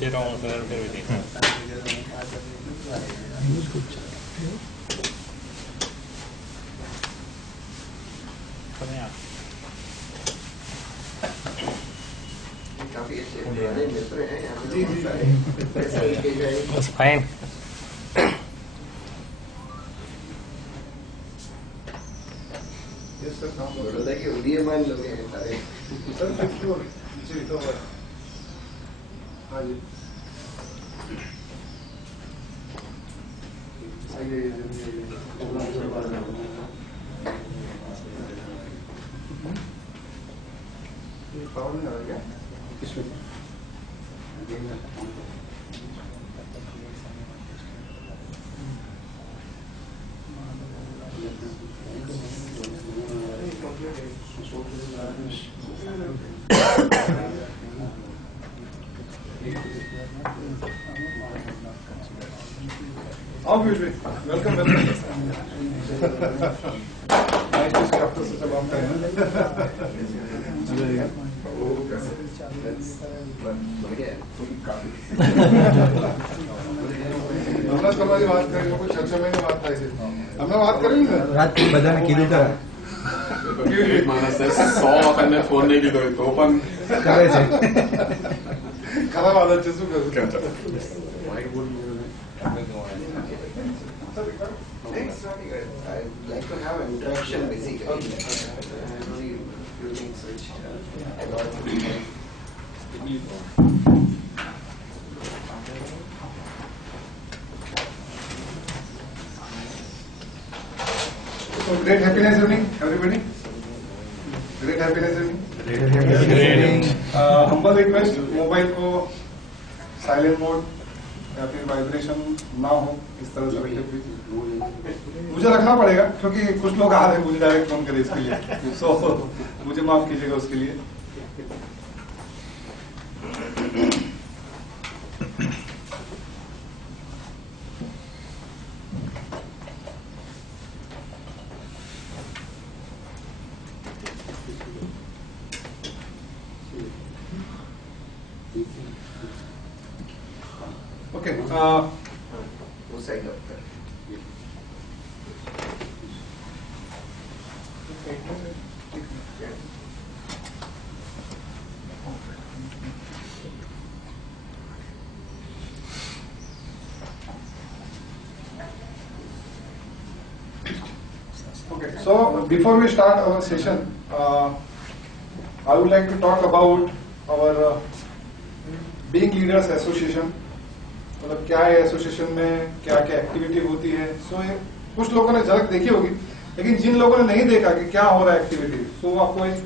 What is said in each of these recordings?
तेरा फिर भी देखा काफी अच्छे मित्र हैं जी बस फाइन बड़ौदा के उदीयमान लोग हैं सारे जी तो हाँ जी पावर नहीं आ रहा क्या किसमें Obviously, welcome. Nice to see after such a long time. हमने कल वाली बात करी कुछ 6 महीने बात था इसे हमने बात करी ना रात बधाने कीधું था मानस 100 वखत મેં ફોન નહીં લીધો તો પણ કરે છે ખરાબ આદત છે શું કરું Thanks, I'd like to have an interaction basically. Only few things which I got. So great happiness evening, everybody. Great happiness evening. Humble request, mobile को साइलेंट मोड या फिर वाइब्रेशन ना हो इस तरह से रखिए प्लीज। मुझे रखना पड़ेगा क्योंकि कुछ लोग आ रहे हैं मुझे डायरेक्ट फोन करे इसके लिए सो मुझे माफ कीजिएगा उसके लिए। ओके वो साइड अप कर Okay, so before we start our session, I would like to talk about our Being Leaders Association. मतलब क्या है एसोसिएशन में क्या क्या एक्टिविटी होती है सो ये कुछ लोगों ने झलक देखी होगी लेकिन जिन लोगों ने नहीं देखा कि क्या हो रहा है एक्टिविटी सो आपको एक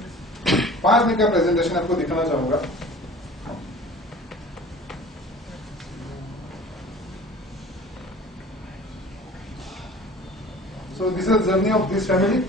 5 मिनट का प्रेजेंटेशन आपको दिखाना चाहूंगा। So this is the journey of this family.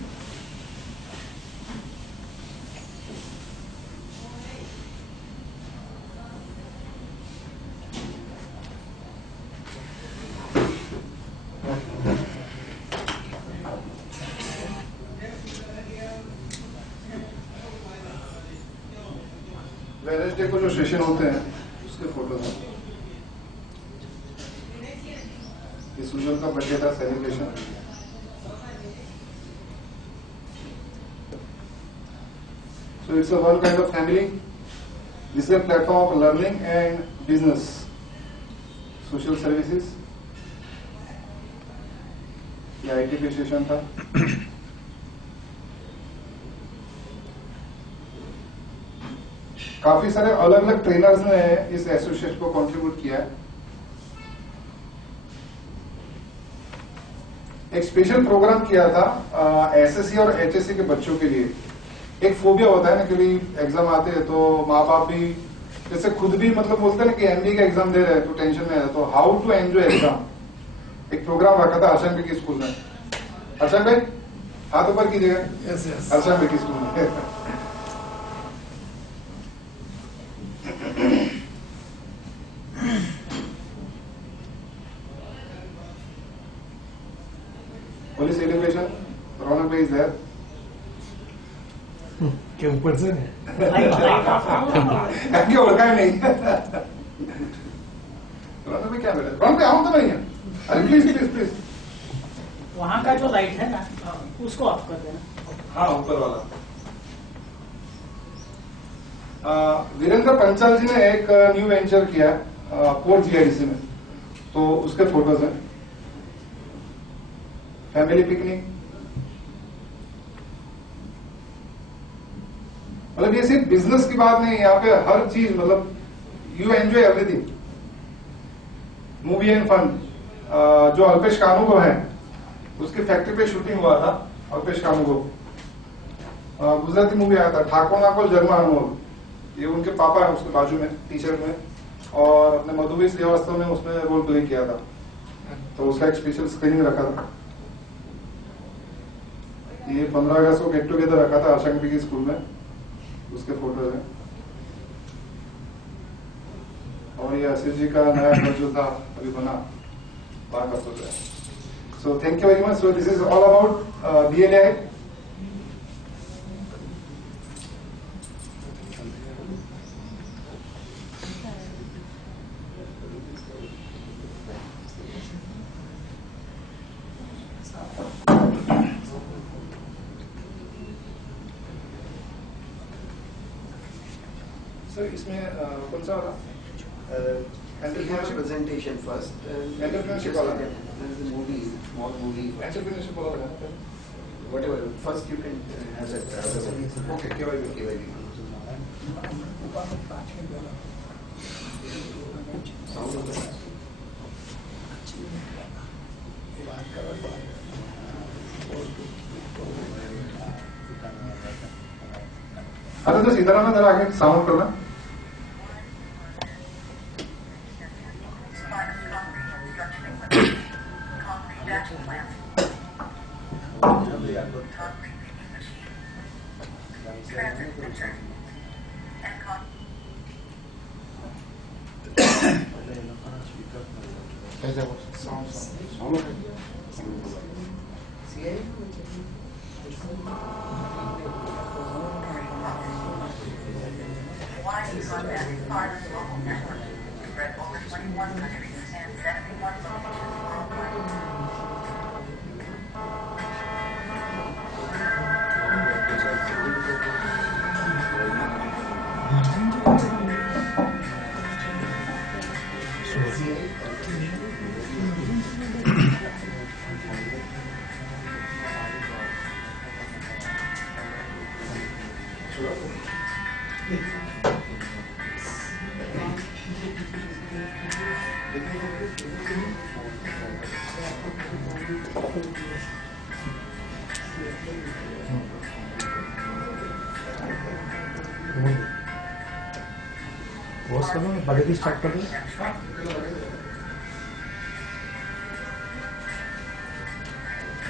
Wednesday को जो सेशन होते हैं उसके फोटोज हैं। ये सुजल का बर्थडे था celebration. So it's a one kind of family. This is a platform of learning and business, social services. ये IT पे सेशन था। काफी सारे अलग अलग ट्रेनर्स ने इस एसोसिएशन को कंट्रीब्यूट किया है। एक स्पेशल प्रोग्राम किया था एसएससी और एचएससी के बच्चों के लिए। एक फोबिया होता है ना कि एग्जाम आते हैं तो माँ बाप भी जैसे खुद भी मतलब बोलते हैं ना कि एमबीए का एग्जाम दे रहे हैं तो टेंशन में है तो हाउ टू एंजॉय एग्जाम एक प्रोग्राम रखा था हर्षन भाई की स्कूल में। हर्षन भाई हाथ ऊपर कीजिएगा। हर्षन भाई की स्कूल में होली सेलिब्रेशन रौनक भाई इज देयर। के ऊपर से ओळखाय नहीं रन पे क्या मिला? रन पे आऊं तो नहीं है। अरे प्लीज प्लीज प्लीज। वहाँ का जो लाइट है ना उसको ऑफ कर देना। हाँ ऊपर वाला। वीरेंद्र पंचाल जी ने एक न्यू वेंचर किया पोर्ट जीआईडीसी में, तो उसके फोटोज हैं। फैमिली पिकनिक, मतलब ये सिर्फ बिजनेस की बात नहीं है, यहाँ पे हर चीज मतलब you enjoy everything. Movie and fun, जो अल्पेश कानूगो है उसकी फैक्ट्री पे शूटिंग हुआ था। अल्पेश कानूगो गुजराती मूवी आया था ठाकुर नाकोल जन्म अनमोल, ये उनके पापा है उसके बाजू में टी शर्ट में, और अपने मधुबी श्रीवास्तव ने उसमें रोल प्ले किया था, तो उसका एक स्पेशल स्क्रीनिंग रखा था। ये 15 अगस्त को गेट टुगेदर रखा था आशंकी की स्कूल में, उसके फोटो है। और ये आशीष जी का नया घर जो था अभी बना, वहां का फोटो है। So thank you very much. So this is all about BLI। Sir इसमें कौन सा वाला? presentation first. Entrepreneurship वाला? There's a movie, small movie. Entrepreneurship वाला है। Whatever. First you can have that. Okay KYB। KYB. Sound of the- अरे तो सीधा ना जरा आगे साउंड करना। बहुत करो बड़े भी स्टार्ट कर दो।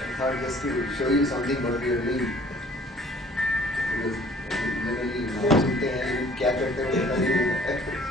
I thought just to show you something what we are doing. Because generally हम सुनते हैं लेकिन क्या करते हैं पता नहीं होता।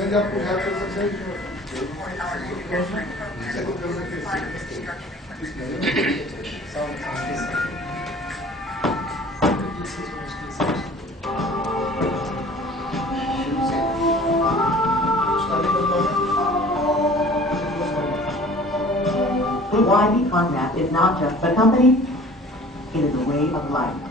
मैंने आपको हेल्प कर सकते YB Conrad is not just a company, it is a way of life.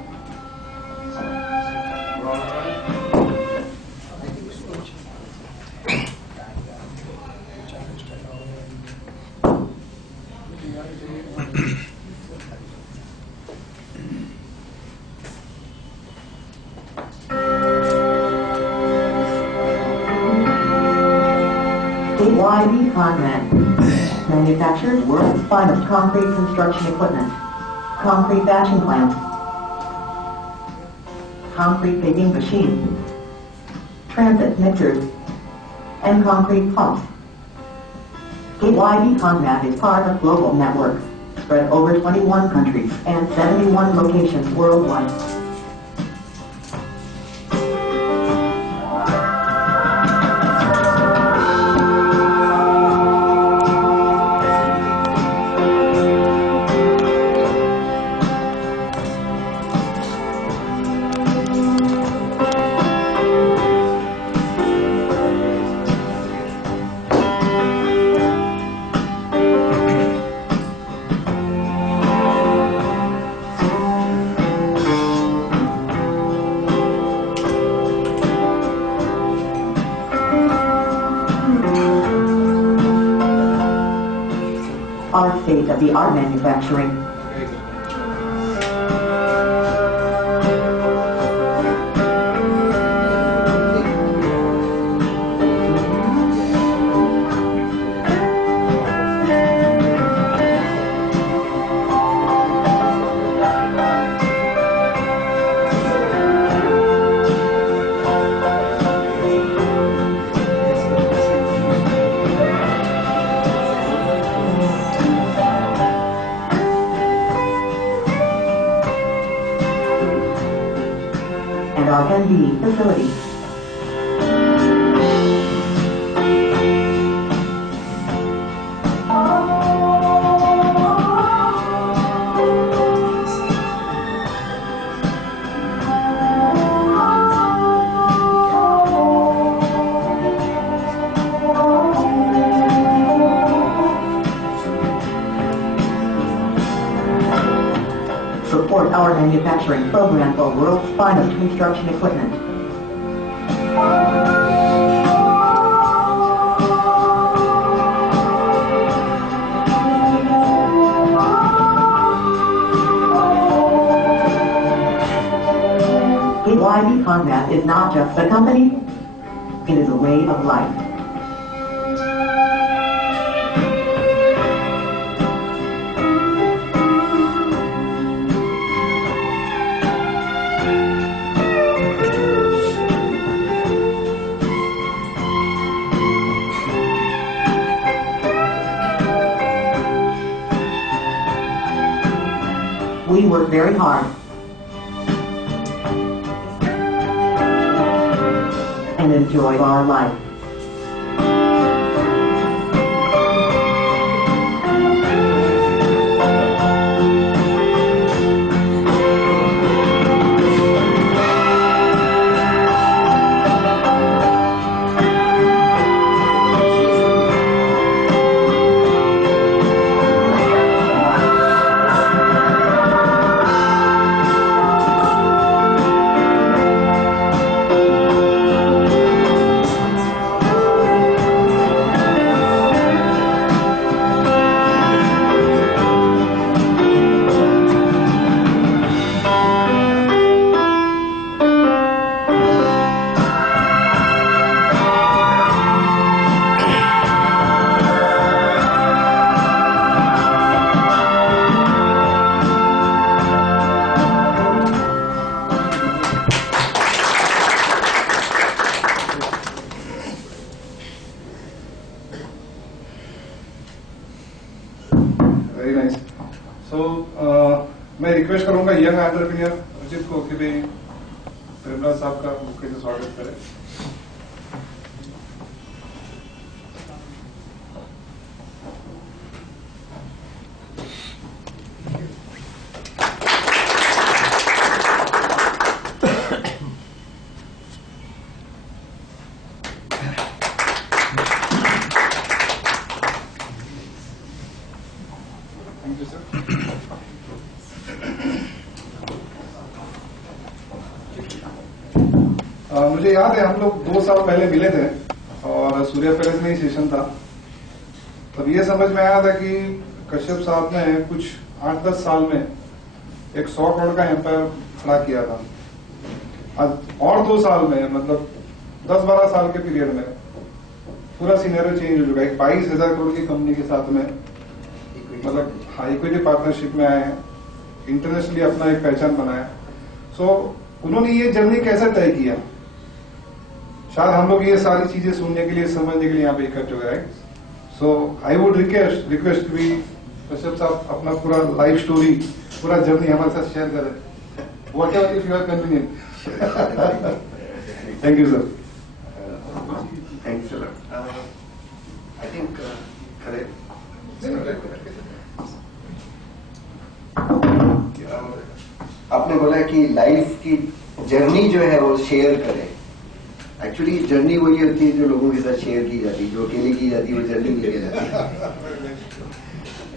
KYB Conrad manufactures world's finest concrete construction equipment, concrete batching plant, concrete paving machine, transit mixers, and concrete pumps. KYB Conrad is part of global networks spread over 21 countries and 71 locations worldwide. Our state-of-the-art manufacturing. And our NB facility. Support our manufacturing program for world's finest construction equipment. KYB Conrad is not just a company, it is a way of life. We work very hard and enjoy our life. Very nice. So मैं request करूंगा young entrepreneur Ajit को कि भाई प्रेमराज साहब का मुख्य से स्वागत करें. Thank you, sir. मुझे याद है हम लोग 2 साल पहले मिले थे और सूर्या पैलेस में ही सेशन था. तब ये समझ में आया था कि कश्यप साहब ने कुछ 8-10 साल में एक 100 करोड़ का एम्पायर खड़ा किया था. आज और 2 साल में मतलब 10-12 साल के पीरियड में पूरा सिनेरियो चेंज हो चुका है। 22,000 करोड़ की कंपनी के साथ में मतलब हाँ इक्विटी पार्टनरशिप में आए हैं, इंटरनेशनली अपना एक पहचान बनाया। सो उन्होंने ये जर्नी कैसे तय किया, शायद हम लोग ये सारी चीजें सुनने के लिए, समझने के लिए यहाँ पे इकट्ठे हुए हैं। सो आई वुड रिक्वेस्ट भी कश्यप साहब अपना पूरा लाइफ स्टोरी, पूरा जर्नी हमारे साथ शेयर करें, whatever if you are convenient. Thank you sir. Thanks I think correct. आपने बोला कि लाइफ की जर्नी जो है वो शेयर करें। एक्चुअली जर्नी वही होती है जो लोगों के साथ शेयर की जाती है, जो अकेले की जाती है वो जर्नी नहीं की जाती।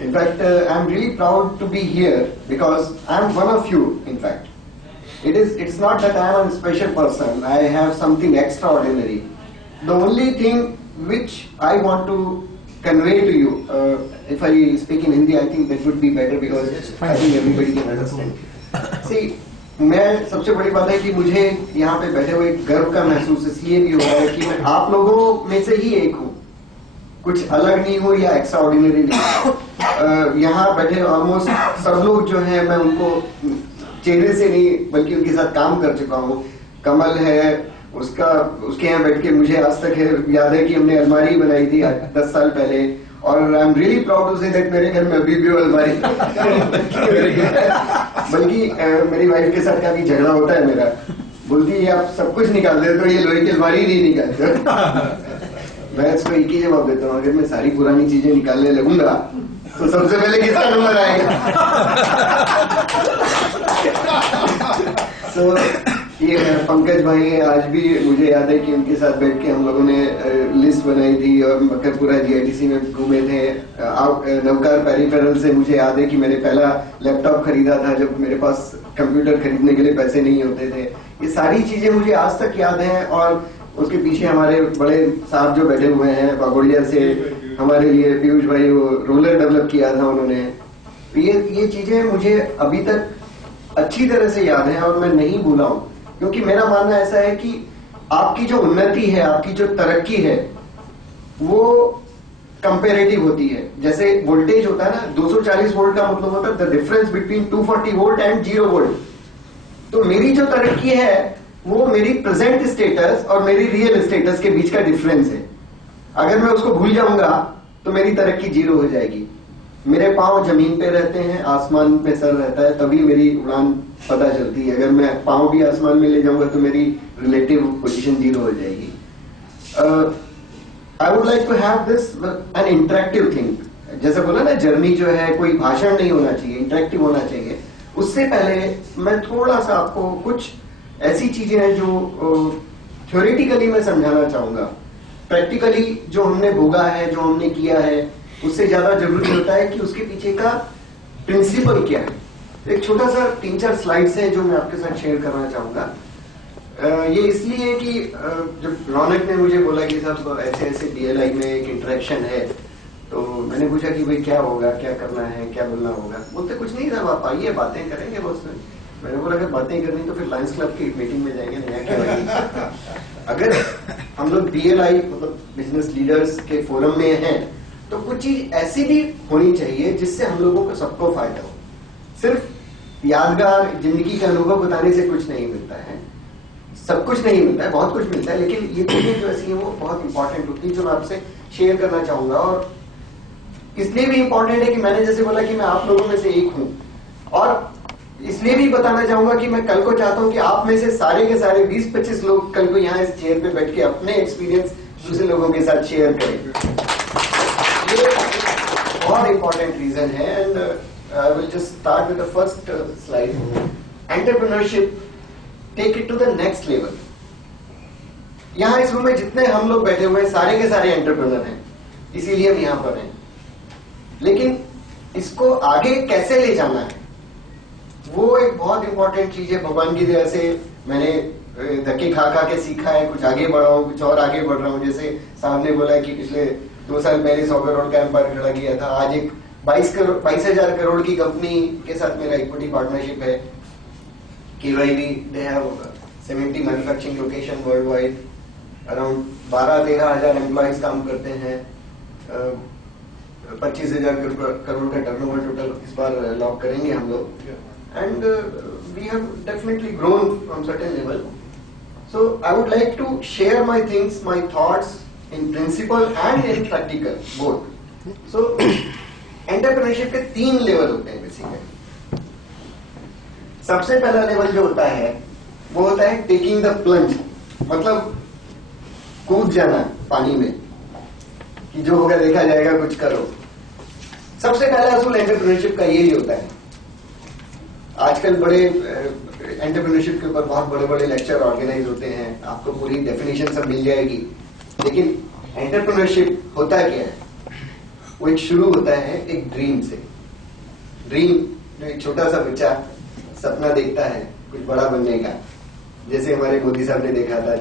In fact I am really proud to be here because I am one of you. In fact it's not that I am a special person. I have something extraordinary. The only thing which I want to convey to you, if I speak in Hindi, I think that would be better because I think everybody can understand. See, मैं सबसे बड़ी बात है कि मुझे यहाँ पे बैठे हुए गर्व का महसूस इसलिए भी हो रहा है कि मैं आप लोगों में से ही एक हूँ, कुछ अलग नहीं हूँ या एक्स्ट्रा ऑर्डिनरी नहीं हूँ। यहाँ बैठे ऑलमोस्ट सब लोग जो है मैं उनको चेहरे से नहीं बल्कि उनके साथ काम कर चुका हूँ। कमल है, उसके यहाँ बैठ के मुझे आज तक है याद है कि हमने अलमारी बनाई थी 10 साल पहले, और I am really proud to say that मेरे घर में अभी भी अलमारी बल्कि मेरी वाइफ के साथ काफी झगड़ा होता है मेरा, बोलती है आप सब कुछ निकाल देते हो, ये लोहे की अलमारी नहीं निकालते। मैं इसको एक ही जवाब देता हूँ, अगर मैं सारी पुरानी चीजें निकालने लगूंगा तो सबसे पहले किसका नंबर आएगा? So, ये पंकज भाई है, आज भी मुझे याद है कि उनके साथ बैठ के हम लोगों ने लिस्ट बनाई थी और मक्करपुरा जीआईटीसी में घूमे थे। नवकार पेरिफेरल से मुझे याद है कि मैंने पहला लैपटॉप खरीदा था जब मेरे पास कंप्यूटर खरीदने के लिए पैसे नहीं होते थे। ये सारी चीजें मुझे आज तक याद हैं। और उसके पीछे हमारे बड़े साहब जो बैठे हुए हैं बागोड़िया से, हमारे लिए पीयूष भाई वो रोलर डेवलप किया था उन्होंने। ये चीजें मुझे अभी तक अच्छी तरह से याद है और मैं नहीं भूला हूं, क्योंकि मेरा मानना ऐसा है कि आपकी जो उन्नति है, आपकी जो तरक्की है वो कंपेरेटिव होती है। जैसे वोल्टेज होता है ना, 240 वोल्ट का मतलब होता है the difference between 240 volt and 0 वोल्ट। तो मेरी जो तरक्की है वो मेरी प्रेजेंट स्टेटस और मेरी रियल स्टेटस के बीच का डिफरेंस है। अगर मैं उसको भूल जाऊंगा तो मेरी तरक्की 0 हो जाएगी। मेरे पांव जमीन पे रहते हैं, आसमान पे सर रहता है, तभी मेरी उड़ान पता चलती है। अगर मैं पांव भी आसमान में ले जाऊंगा तो मेरी रिलेटिव पोजीशन 0 हो जाएगी। I would like to have this an interactive thing. जैसे बोला ना, जर्नी जो है कोई भाषण नहीं होना चाहिए, इंटरेक्टिव होना चाहिए। उससे पहले मैं थोड़ा सा आपको कुछ ऐसी चीजें हैं जो थ्योरेटिकली मैं समझाना चाहूंगा। प्रैक्टिकली जो हमने भोगा है, जो हमने किया है, उससे ज्यादा जरूरी होता है कि उसके पीछे का प्रिंसिपल क्या है। एक छोटा सा 3-4 स्लाइड्स हैं जो मैं आपके साथ शेयर करना चाहूंगा। ये इसलिए कि जब रौनक ने मुझे बोला कि साहब ऐसे ऐसे डीएलआई में एक इंटरेक्शन है, तो मैंने पूछा कि भाई क्या होगा, क्या करना है, क्या बोलना होगा। बोलते कुछ नहीं साहब, आप आइए बातें करेंगे बस। मैंने बोला अगर बातें करनी तो फिर लायंस क्लब की मीटिंग में जाएंगे, नया क्या। अगर हम लोग डीएलआई मतलब बिजनेस लीडर्स के फोरम में हैं तो कुछ चीज ऐसी भी होनी चाहिए जिससे हम लोगों को सबको फायदा हो। सिर्फ यादगार जिंदगी का अनुभव बताने से कुछ नहीं मिलता है, सब कुछ नहीं मिलता है, बहुत कुछ मिलता है, लेकिन ये चीजें जो ऐसी हैं वो बहुत इंपॉर्टेंट होती है जो मैं आपसे शेयर करना चाहूंगा। और इसलिए भी इंपॉर्टेंट है कि मैंने जैसे बोला कि मैं आप लोगों में से एक हूं, और इसलिए भी बताना चाहूंगा कि मैं कल को चाहता हूं कि आप में से सारे के सारे 20-25 लोग कल को यहाँ इस चेयर पे बैठ के अपने एक्सपीरियंस दूसरे लोगों के साथ शेयर करें। ये बहुत इंपॉर्टेंट रीजन है। And I will just start with the first slide. Entrepreneurship, take it to the next level. यहाँ इस रूम में जितने हम लोग बैठे हुए हैं सारे के सारे एंटरप्रेन्योर हैं, इसीलिए हम यहाँ पर हैं। लेकिन इसको आगे कैसे ले जाना है वो एक बहुत इंपॉर्टेंट चीज है। भगवान की दया से मैंने धक्के खा खा के सीखा है, कुछ आगे बढ़ा हूं, कुछ और आगे बढ़ रहा हूं। जैसे साहब ने बोला कि पिछले 2 साल पहले 100 करोड़ का एम्पायर खड़ा किया था, आज एक 22,000 करोड़ की कंपनी के साथ मेरा इक्विटी पार्टनरशिप है। KYB, they have 70 manufacturing location worldwide, around 12-13 हजार एम्प्लॉइज काम करते हैं, 25,000 करोड़ का टर्नओवर टोटल इस बार लॉक करेंगे हम लोग, and we have definitely grown from certain level. So I would like to share my things, my thoughts in principle and in practical both. So entrepreneurship के 3 लेवल होते हैं बेसिकली. सबसे पहला लेवल जो होता है वो होता है टेकिंग द प्लंज, मतलब कूद जाना पानी में कि जो होगा देखा जाएगा, कुछ करो. सबसे पहला असूल एंटरप्रेन्योरशिप का यही होता है. आजकल बड़े एंटरप्रेन्योरशिप के ऊपर बहुत बड़े बड़े लेक्चर ऑर्गेनाइज होते हैं, आपको पूरी डेफिनेशन सब मिल जाएगी. लेकिन एंटरप्रेन्योरशिप होता क्या है? वो एक शुरू होता है एक ड्रीम से. ड्रीम जो एक छोटा सा बच्चा सपना देखता है कुछ बड़ा बनने का, जैसे हमारे मोदी साहब ने देखा था.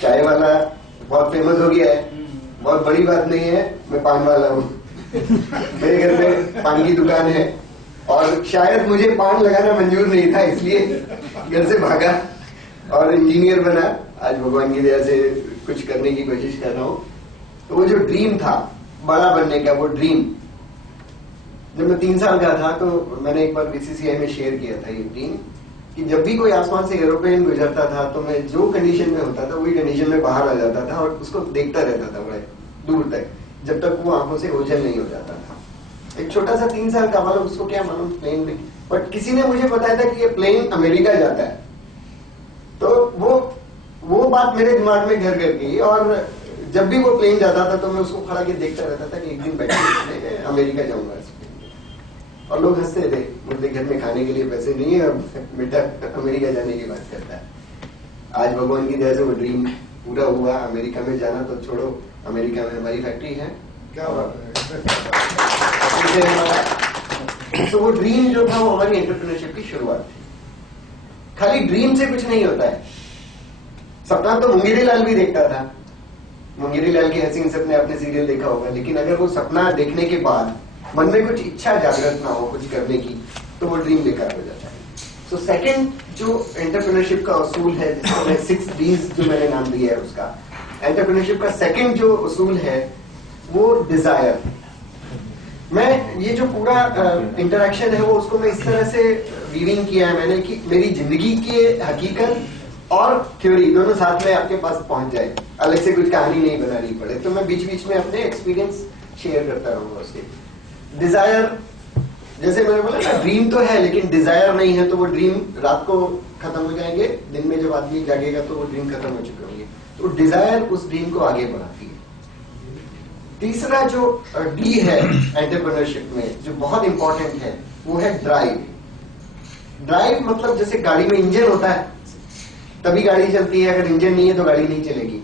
चाय वाला बहुत फेमस हो गया है, बहुत बड़ी बात नहीं है, मैं पान वाला हूँ. मेरे घर में पान की दुकान है और शायद मुझे पान लगाना मंजूर नहीं था, इसलिए घर से भागा और इंजीनियर बना. आज भगवान की दया से कुछ करने की कोशिश कर रहा हूँ. तो वो जो ड्रीम था बड़ा बनने का, वो ड्रीम जब मैं 3 साल का था तो मैंने एक बार बीसीसीआई में शेयर किया था ये ड्रीम, कि जब भी कोई आसमान से एरोप्लेन गुजरता था तो मैं जो कंडीशन में होता था वही कंडीशन में बाहर आ जाता था और उसको देखता रहता था बड़े दूर तक, जब तक वो आंखों से ओझल नहीं हो जाता था. एक छोटा सा 3 साल का वाला, उसको क्या मालूम प्लेन में, बट किसी ने मुझे बताया था कि ये प्लेन अमेरिका जाता है. तो वो बात मेरे दिमाग में घर कर गई और जब भी वो प्लेन जाता था तो मैं उसको खड़ा के देखता रहता था कि एक दिन बैठे अमेरिका जाऊंगा. और लोग हंसते थे, मुझे घर में खाने के लिए पैसे नहीं है, बेटा अमेरिका जाने की बात करता है. आज भगवान की दया से वो ड्रीम पूरा हुआ. अमेरिका में जाना तो छोड़ो, अमेरिका में हमारी फैक्ट्री है. क्या बात है. तो वो ड्रीम जो था वो हमारी एंटरप्रेन्योरशिप की शुरुआत थी. खाली ड्रीम से कुछ नहीं होता है. सपना तो मुंगेरी लाल भी देखता था. मुंगेरी लाल के हसीन सपने आपने सीरियल देखा होगा. लेकिन अगर वो सपना देखने के बाद मन में कुछ इच्छा जागृत ना हो कुछ करने की, तो वो ड्रीम बेकार हो जाता है. सो सेकंड जो एंटरप्रेन्योरशिप का असूल है, जिसको मैं 6 Ds जो मैंने नाम दिया है उसका, एंटरप्रेन्योरशिप का सेकंड जो असूल है वो डिजायर. मैं ये जो पूरा इंटरेक्शन है वो उसको मैं इस तरह से वीविंग किया है मैंने कि मेरी जिंदगी की हकीकत और थ्योरी दोनों साथ में आपके पास पहुंच जाए, अलग से कुछ कहानी नहीं बनानी पड़े. तो मैं बीच बीच में अपने एक्सपीरियंस शेयर करता रहूंगा उसके. डिजायर, जैसे मैंने बोला ना, ड्रीम तो है लेकिन डिजायर नहीं है, तो वो ड्रीम रात को खत्म हो जाएंगे, दिन में जब आदमी जागेगा तो वो ड्रीम खत्म हो चुके होंगे. तो डिजायर उस ड्रीम को आगे बढ़ाती है. तीसरा जो डी है एंटरप्रेन्योरशिप में जो बहुत इंपॉर्टेंट है वो है ड्राइव. ड्राइव मतलब जैसे गाड़ी में इंजन होता है तभी गाड़ी चलती है, अगर इंजन नहीं है तो गाड़ी नहीं चलेगी.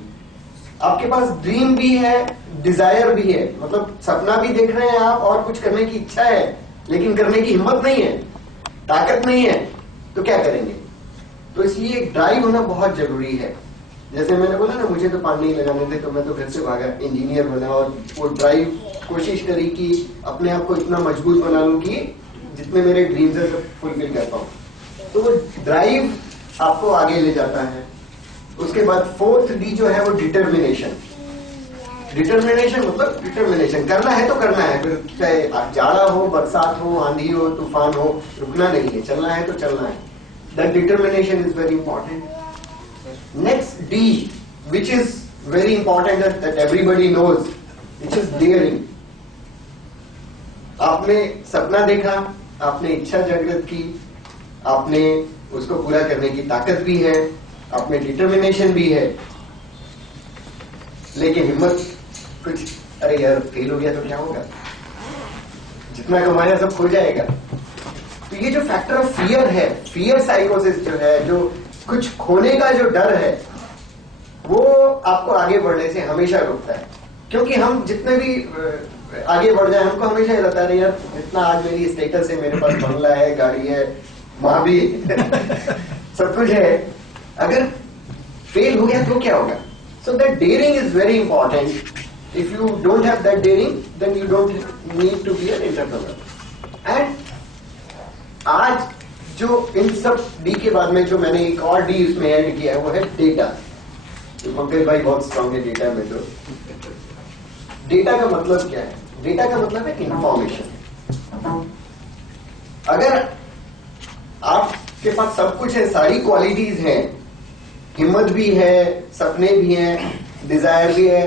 आपके पास ड्रीम भी है, डिजायर भी है, मतलब सपना भी देख रहे हैं आप और कुछ करने की इच्छा है लेकिन करने की हिम्मत नहीं है, ताकत नहीं है, तो क्या करेंगे? तो इसलिए ड्राइव होना बहुत जरूरी है. जैसे मैंने बोला ना, मुझे तो पान नहीं लगाने थे तो मैं तो घर से भागा, इंजीनियर बना और वो ड्राइव कोशिश करी कि अपने आप को इतना मजबूत बना लूं कि जितने मेरे ड्रीम्स है सब फुलफिल कर पाऊं. तो वो ड्राइव आपको आगे ले जाता है. उसके बाद 4th D जो है वो डिटर्मिनेशन. डिटर्मिनेशन मतलब डिटर्मिनेशन, करना है तो करना है, फिर चाहे जाड़ा हो, बरसात हो, आंधी हो, तूफान हो, रुकना नहीं है, चलना है तो चलना है. That determination is very important. Next D, which is very important that everybody knows, which is daring. आपने सपना देखा, आपने इच्छा जागृत की, आपने उसको पूरा करने की ताकत भी है, आपने डिटर्मिनेशन भी है, लेकिन हिम्मत कुछ, अरे यार फेल हो गया तो क्या होगा, जितना कमाया सब खो जाएगा. तो ये जो फैक्टर ऑफ फियर है, फियर साइकोसिस जो है, जो कुछ खोने का जो डर है, वो आपको आगे बढ़ने से हमेशा रोकता है. क्योंकि हम जितने भी आगे बढ़ जाए हमको हमेशा ये लगता है यार इतना आज मेरी स्टेटस है, मेरे पास बंगला है, गाड़ी है, माँ भी सब कुछ है, अगर फेल हो गया तो क्या होगा. So that daring is very important. If you don't have that daring then you don't need to be an entrepreneur. And आज जो इन सब डी के बाद में जो मैंने एक और डी उसमें ऐड किया है वो है डेटा. पंकज भाई बहुत स्ट्रांग है डेटा में। तो डेटा का मतलब क्या है? डेटा का मतलब है इंफॉर्मेशन। अगर आपके पास सब कुछ है, सारी क्वालिटीज हैं, हिम्मत भी है, सपने भी हैं, डिजायर भी है,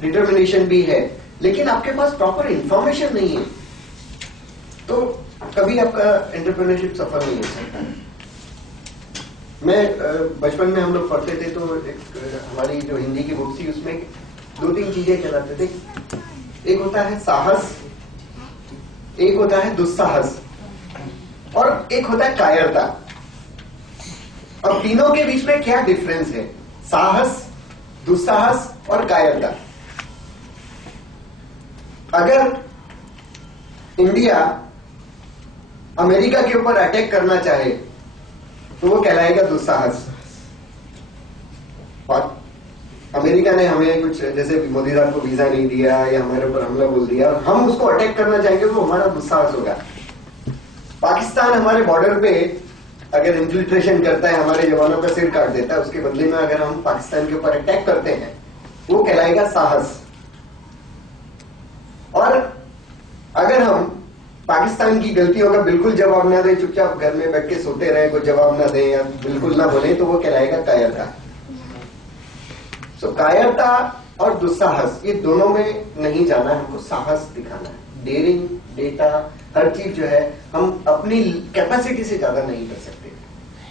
डिटर्मिनेशन भी है, लेकिन आपके पास प्रॉपर इंफॉर्मेशन नहीं है, तो कभी आपका एंटरप्रेन्योरशिप सफल नहीं हो सकता। मैं बचपन में हम लोग पढ़ते थे तो हमारी जो हिंदी की बुक थी उसमें 2-3 चीजें कहलाते थे। एक होता है साहस, एक होता है दुस्साहस, और एक होता है कायरता। अब तीनों के बीच में क्या डिफरेंस है? साहस, दुस्साहस और कायरता। अगर इंडिया अमेरिका के ऊपर अटैक करना चाहे तो वो कहलाएगा दुस्साहस। और अमेरिका ने हमें कुछ, जैसे मोदी साहब को वीजा नहीं दिया या हमारे ऊपर हमला बोल दिया, और हम उसको अटैक करना चाहेंगे तो हमारा दुस्साहस होगा। पाकिस्तान हमारे बॉर्डर पे अगर इन्फिल्ट्रेशन करता है, हमारे जवानों का सिर काट देता है, उसके बदले में अगर हम पाकिस्तान के ऊपर अटैक करते हैं वो कहलाएगा साहस। और अगर हम पाकिस्तान की गलतियों का बिल्कुल जवाब ना दें, चुपचाप घर में बैठ के सोते रहे, कोई जवाब ना दें या बिल्कुल ना बोले, तो वो कहलाएगा कायरता। तो कायरता और दुस्साहस, ये दोनों में नहीं जाना है, हमको साहस दिखाना है। डेयरिंग, डेटा, हर चीज जो है हम अपनी कैपेसिटी से ज्यादा नहीं कर सकते।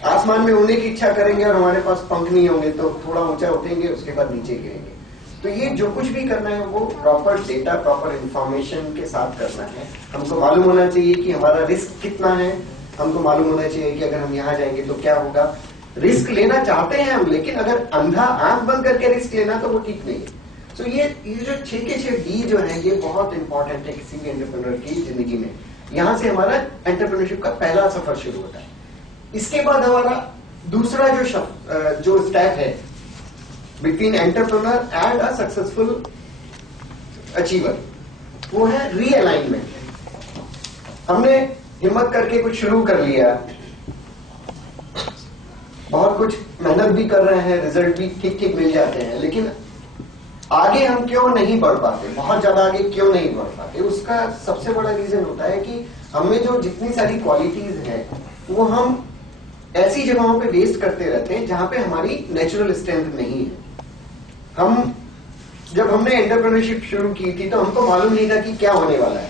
आसमान में उड़ने की इच्छा करेंगे और हमारे पास पंख नहीं होंगे तो थोड़ा ऊंचा उठेंगे, उसके बाद नीचे गिरेंगे। तो ये जो कुछ भी करना है वो प्रॉपर डेटा, प्रॉपर इंफॉर्मेशन के साथ करना है। हमको मालूम होना चाहिए कि हमारा रिस्क कितना है, हमको मालूम होना चाहिए कि अगर हम यहाँ जाएंगे तो क्या होगा। रिस्क लेना चाहते हैं हम, लेकिन अगर अंधा आंख बंद करके रिस्क लेना तो वो ठीक नहीं है। तो ये जो 6 के 6 डी जो है ये बहुत इंपॉर्टेंट है किसी भी एंटरप्रेन्योर की जिंदगी में। यहां से हमारा एंटरप्रेन्योरशिप का पहला सफर शुरू होता है। इसके बाद हमारा दूसरा जो स्टेप है between entrepreneur and a successful achiever, वो है रीअलाइनमेंट। हमने हिम्मत करके कुछ शुरू कर लिया, बहुत कुछ मेहनत भी कर रहे हैं, रिजल्ट भी ठीक ठीक मिल जाते हैं, लेकिन आगे हम क्यों नहीं बढ़ पाते, बहुत ज्यादा आगे क्यों नहीं बढ़ पाते? उसका सबसे बड़ा रीजन होता है कि हमें जो जितनी सारी क्वालिटीज हैं वो हम ऐसी जगहों पे वेस्ट करते रहते हैं जहां पे हमारी नेचुरल स्ट्रेंथ नहीं है। जब हमने एंटरप्रेन्योरशिप शुरू की थी तो हमको मालूम नहीं था कि क्या होने वाला है।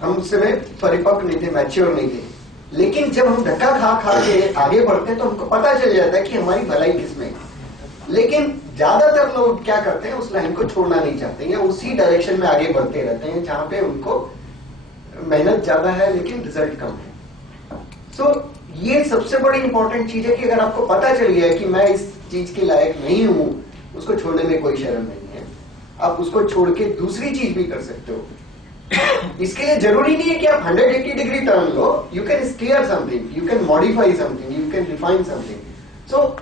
हम उस समय परिपक्व नहीं थे, मैच्योर नहीं थे, लेकिन जब हम धक्का खा खा के आगे बढ़ते हैं तो हमको पता चल जाता है कि हमारी भलाई किसमें है। लेकिन ज्यादातर लोग क्या करते हैं, उस लाइन को छोड़ना नहीं चाहते या उसी डायरेक्शन में आगे बढ़ते रहते हैं जहां पे उनको मेहनत ज्यादा है लेकिन रिजल्ट कम है। ये सबसे बड़ी इंपॉर्टेंट चीज है कि अगर आपको पता चल गया है कि मैं इस चीज के लायक नहीं हूं, उसको छोड़ने में कोई शर्म नहीं है। आप उसको छोड़ के दूसरी चीज भी कर सकते हो। इसके लिए जरूरी नहीं है कि आप 180 डिग्री टर्न लो। You can steer something, you can modify something, you can refine something. So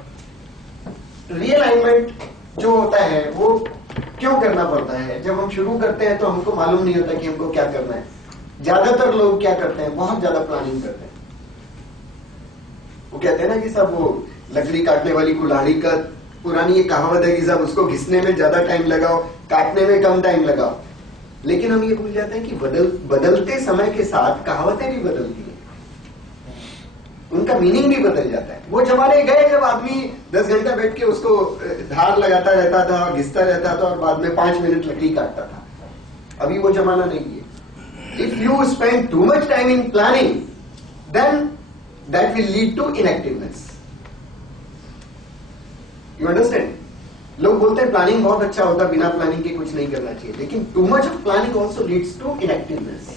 realignment जो होता है वो क्यों करना पड़ता है? जब हम शुरू करते हैं तो हमको मालूम नहीं होता कि हमको क्या करना है। ज्यादातर लोग क्या करते हैं, बहुत ज्यादा प्लानिंग करते हैं। वो कहते हैं ना कि सब वो लकड़ी काटने वाली कुल्हाड़ी का पुरानी ये कहावत है कि सब उसको घिसने में ज्यादा टाइम लगाओ, काटने में कम टाइम लगाओ। लेकिन हम ये भूल जाते हैं कि बदलते समय के साथ कहावतें भी बदलती हैं, उनका मीनिंग भी बदल जाता है। वो जमाने गए जब आदमी 10 घंटा बैठ के उसको धार लगाता रहता था, घिसता रहता था और बाद में 5 मिनट लकड़ी काटता था। अभी वो जमाना नहीं है। If you spend too much time in planning then that will lead to inactiveness. You understand? लोग बोलते हैं प्लानिंग बहुत अच्छा होता है, बिना प्लानिंग के कुछ नहीं करना चाहिए, लेकिन too much of planning also leads to inactiveness.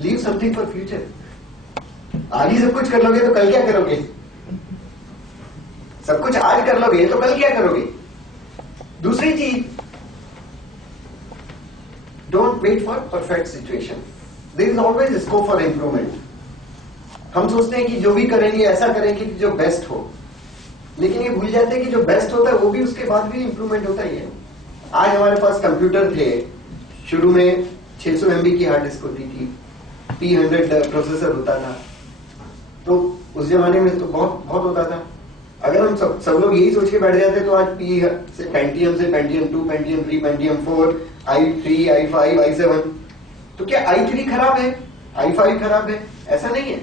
Leave something for future. आज ही सब कुछ कर लोगे तो कल क्या करोगे? सब कुछ आज कर लोगे तो कल क्या करोगे? दूसरी चीज, don't wait for perfect situation. There is always scope for improvement. हम सोचते हैं कि जो भी करेंगे ऐसा करेंगे कि जो बेस्ट हो, लेकिन ये भूल जाते हैं कि जो बेस्ट होता है वो भी उसके बाद भी इंप्रूवमेंट होता ही है। आज हमारे पास कंप्यूटर थे, शुरू में 600 MB की हार्ड डिस्क होती थी, P100 प्रोसेसर होता था, तो उस जमाने में तो बहुत बहुत होता था। अगर हम सब लोग यही सोच के बैठ जाते तो आज पी से पेंटियम 2, पेंटियम 3, पेंटियम 4, i3, i5, i7, तो क्या i3 खराब है, i5 खराब है? ऐसा नहीं है,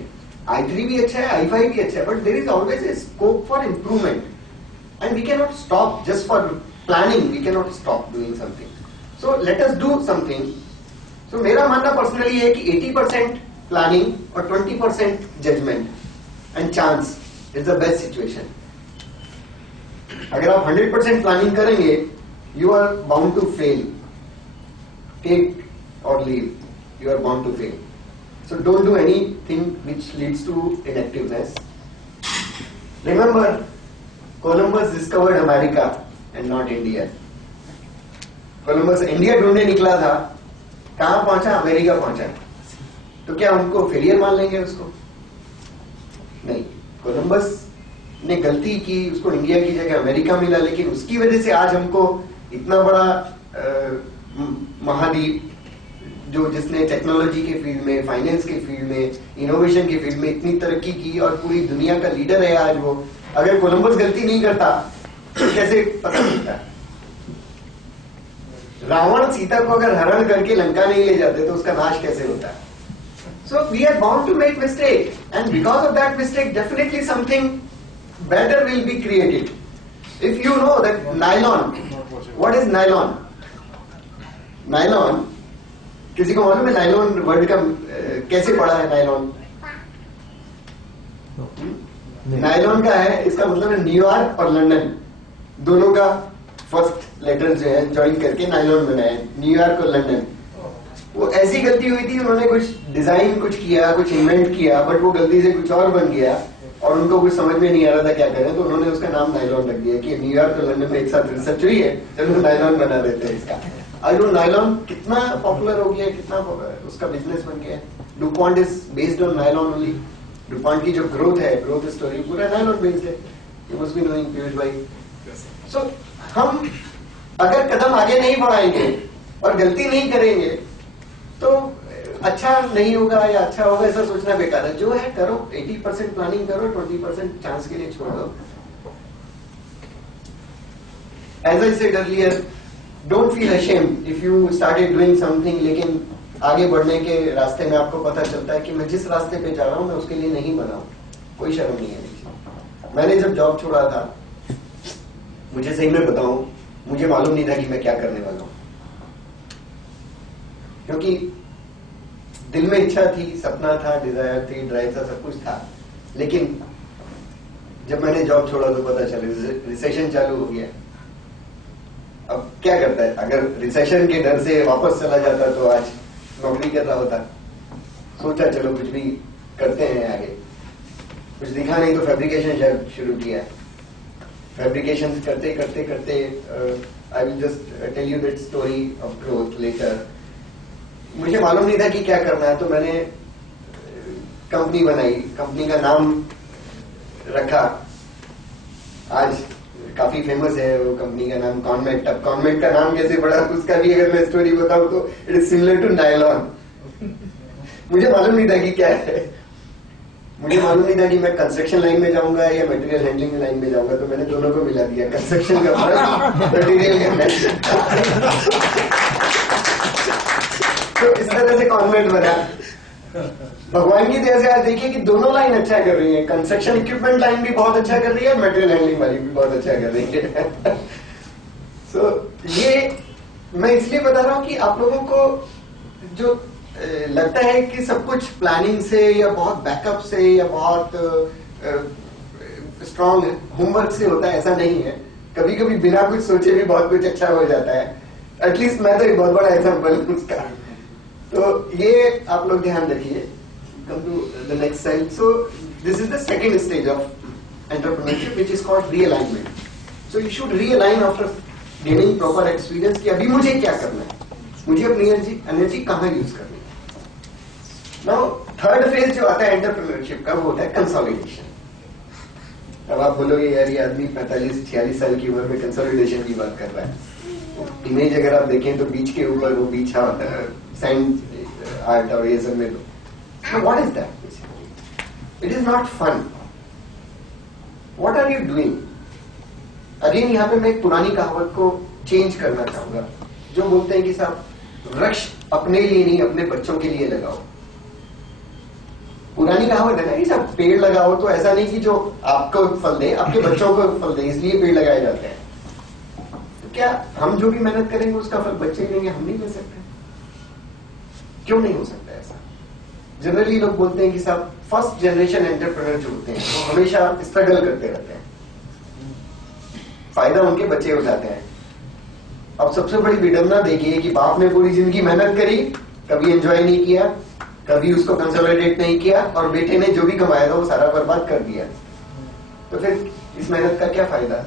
i3 भी अच्छा है, i5 भी अच्छा है, but there is always a scope for improvement and we can not stop just for planning, we can not stop doing something, so let us do something. So मेरा मानना पर्सनली है कि 80% प्लानिंग और 20% judgement and chance is the best situation. अगर आप 100% planning करेंगे, you are bound to fail. Take और leave, you are bound to fail. So don't do anything which leads to inactiveness. Remember, Columbus discovered America and not India. Columbus India ढूंढने निकला था, कहां पहुंचा? अमेरिका पहुंचा. तो क्या उनको फेलियर मान लेंगे उसको? नहीं. कोलंबस ने गलती की, उसको इंडिया की जगह अमेरिका मिला, लेकिन उसकी वजह से आज हमको इतना बड़ा महाद्वीप जो जिसने टेक्नोलॉजी के फील्ड में, फाइनेंस के फील्ड में, इनोवेशन के फील्ड में इतनी तरक्की की और पूरी दुनिया का लीडर है आज वो. अगर कोलंबस गलती नहीं करता तो कैसे पता चलता? रावण सीता को अगर हरण करके लंका नहीं ले जाते तो उसका नाश कैसे होता? So we are bound to make mistake and because of that mistake definitely something better will be created. If you know that nylon, what is nylon? Nylon, किसी को मालूम है नायलॉन वर्ड का कैसे पड़ा है? नायलॉन नायलॉन का है, इसका मतलब है न्यूयॉर्क और लंदन दोनों का फर्स्ट लेटर जो है ज्वाइन करके नायलॉन बनाया, न्यूयॉर्क और लंदन. वो ऐसी गलती हुई थी, उन्होंने कुछ डिजाइन कुछ किया, कुछ इन्वेंट किया, बट वो गलती से कुछ और बन गया और उनको कुछ समझ में नहीं आ रहा था क्या करें, तो उन्होंने उसका नाम नायलॉन रख दिया कि न्यूयॉर्क और लंदन में एक साथ रिसर्च हुई है, चलो नायलॉन बना देते हैं इसका. आज वो नायलॉन कितना पॉपुलर हो गया है, कितना उसका बिजनेस बन गया है. DuPont is based on nylon only. DuPont की जो ग्रोथ है, ग्रोथ स्टोरी पूरा नायलॉन बेस्ड है. You must be knowing Piyush भाई. सो हम अगर कदम आगे नहीं बढ़ाएंगे और गलती नहीं करेंगे तो अच्छा नहीं होगा या अच्छा होगा ऐसा सोचना बेकार है. जो है करो, 80% प्लानिंग करो, 20% चांस के लिए छोड़ दो. As I said earlier, don't feel ashamed if you started doing something, लेकिन आगे बढ़ने के रास्ते में आपको पता चलता है कि मैं जिस रास्ते पे जा रहा हूं मैं उसके लिए नहीं बना हूं. कोई शर्म नहीं है. मैंने जब जॉब छोड़ा था, मुझे सही में बताऊं, मुझे मालूम नहीं था कि मैं क्या करने वाला हूं, क्योंकि दिल में इच्छा थी, सपना था, डिजायर थी, ड्राइव था, सब कुछ था. लेकिन जब मैंने जॉब छोड़ा तो पता चला रिसेशन चालू हो गया. अब क्या करता है? अगर रिसेशन के डर से वापस चला जाता तो आज नौकरी कर रहा होता. सोचा चलो कुछ भी करते हैं आगे. कुछ दिखा नहीं तो फैब्रिकेशन शुरू किया. फैब्रिकेशन करते करते करते I will just tell you that story of growth later. मुझे मालूम नहीं था कि क्या करना है, तो मैंने कंपनी बनाई, कंपनी का नाम रखा. आज काफी फेमस है वो कंपनी का नाम, कॉन्मेट. अब कॉन्मेट का नाम कैसे पड़ा उसका भी अगर मैं स्टोरी बताऊं तो it is similar to nylon. मुझे मालूम नहीं था कि क्या है. मुझे मालूम नहीं था कि मैं कंस्ट्रक्शन लाइन में जाऊंगा या मटेरियल हैंडलिंग लाइन में जाऊंगा, तो मैंने दोनों को मिला दिया, कंस्ट्रक्शन का फर्क, मटेरियल का. तो इस तरह से कॉन्वेंट बना. भगवान की दया से आज देखिए कि दोनों लाइन अच्छा कर रही है. कंस्ट्रक्शन इक्विपमेंट लाइन भी बहुत अच्छा कर रही है, मटेरियल हैंडलिंग वाली भी बहुत अच्छा कर रही है. सो ये मैं इसलिए बता रहा हूं कि आप लोगों को जो लगता है कि सब कुछ प्लानिंग से या बहुत बैकअप से या बहुत स्ट्रांग होमवर्क से होता है, ऐसा नहीं है. कभी कभी बिना कुछ सोचे भी बहुत कुछ अच्छा हो जाता है. एटलीस्ट मैं तो एक बहुत बड़ा एग्जाम्पल हूं उसका. तो ये आप लोग ध्यान रखिए. Come to the next slide. So this is the second stage of entrepreneurship which is called realignment. So you should realign after gaining proper experience कि अभी मुझे क्या करना है, मुझे अपनी एनर्जी कहां यूज करनी है. नाउ थर्ड फेज जो आता है एंटरप्रेन्योरशिप का, वो होता है कंसोलिडेशन. अब आप बोलोगे यार ये आदमी 45-46 साल की उम्र में कंसोलिडेशन की बात कर रहा है. इमेज अगर आप देखें तो बीच के ऊपर वो बीच सैंड आर्ट और ये सब में, तो what is that? It is not fun. What are you doing? Again यहाँ पे मैं एक पुरानी कहावत को चेंज करना चाहूंगा, जो बोलते हैं कि साहब वृक्ष अपने लिए नहीं अपने बच्चों के लिए लगाओ। पुरानी कहावत है ना कि साहब पेड़ लगाओ तो ऐसा नहीं कि जो आपको फल दे, आपके बच्चों को फल दे, इसलिए पेड़ लगाए जाते हैं। तो क्या हम जो भी मेहनत करेंगे उसका फल बच्चे लेंगे, हम नहीं ले सकते? क्यों नहीं हो सकता ऐसा? जनरली लोग बोलते हैं कि साहब फर्स्ट जनरेशन एंटरप्रेन्योर जो होते हैं वो हमेशा स्ट्रगल करते रहते हैं, फायदा उनके बच्चे उठाते हैं। अब सबसे बड़ी विडंबना देखिए कि बाप ने पूरी जिंदगी मेहनत करी, कभी एंजॉय नहीं किया, कभी उसको कंसोलिडेट नहीं किया, और बेटे ने जो भी कमाया था वो सारा बर्बाद कर दिया। तो फिर इस मेहनत का क्या फायदा?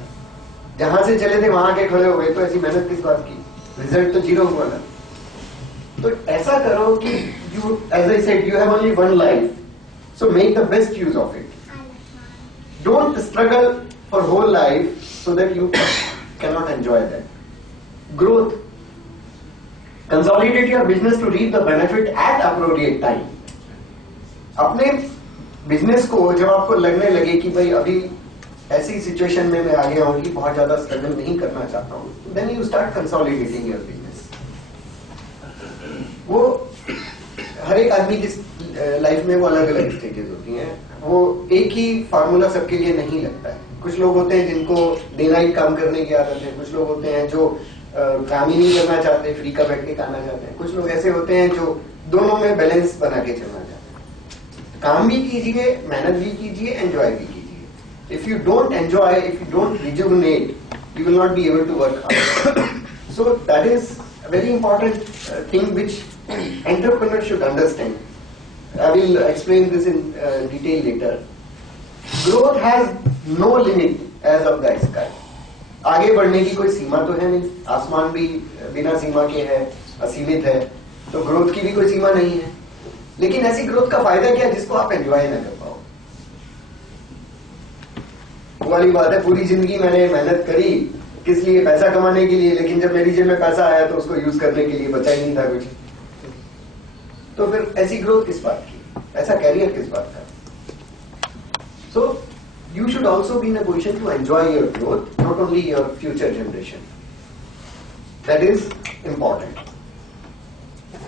जहां से चले थे वहां के खड़े हो गए, तो ऐसी मेहनत किस बात की? रिजल्ट तो जीरो हुआ ना। तो ऐसा करो कि you, as I said, you have only one life, so make the best use of it. Don't struggle for whole life so that you cannot enjoy that. Growth. Consolidate your business to reap the benefit at appropriate time. अपने बिजनेस को जब आपको लगने लगे कि भाई अभी ऐसी सिचुएशन में मैं आ गया हूं कि बहुत ज्यादा स्ट्रगल नहीं करना चाहता हूं, then you start consolidating your business. वो हर एक आदमी की लाइफ में वो अलग अलग स्टेजेस होती हैं. वो एक ही फार्मूला सबके लिए नहीं लगता है. कुछ लोग होते हैं जिनको डे नाइट काम करने की आदत है, कुछ लोग होते हैं जो काम ही नहीं करना चाहते, फ्री का बैठ के खाना चाहते हैं, कुछ लोग ऐसे होते हैं जो दोनों में बैलेंस बना के चलना चाहते हैं. काम भी कीजिए, मेहनत भी कीजिए, एंजॉय भी कीजिए. If you don't enjoy, if you don't rejuvenate, you will not be able to work hard. So that is a very important thing which entrepreneurs should understand. I will explain this in detail later. Growth has no limit as of the sky. आगे बढ़ने की कोई सीमा तो है नहीं. आसमान भी बिना सीमा के है, असीमित है. तो ग्रोथ की भी कोई सीमा नहीं है. लेकिन ऐसी ग्रोथ का फायदा क्या है जिसको आप एंजॉय ना कर पाओ? वो वाली बात है, पूरी जिंदगी मैंने मेहनत करी किस लिए? पैसा कमाने के लिए. लेकिन जब मेरी जेब में पैसा आया तो उसको यूज करने के लिए बचा ही नहीं था कुछ. तो फिर ऐसी ग्रोथ किस बात की? ऐसा कैरियर किस बात का? सो you should also be in a position to enjoy your growth, not only your future generation. That is important.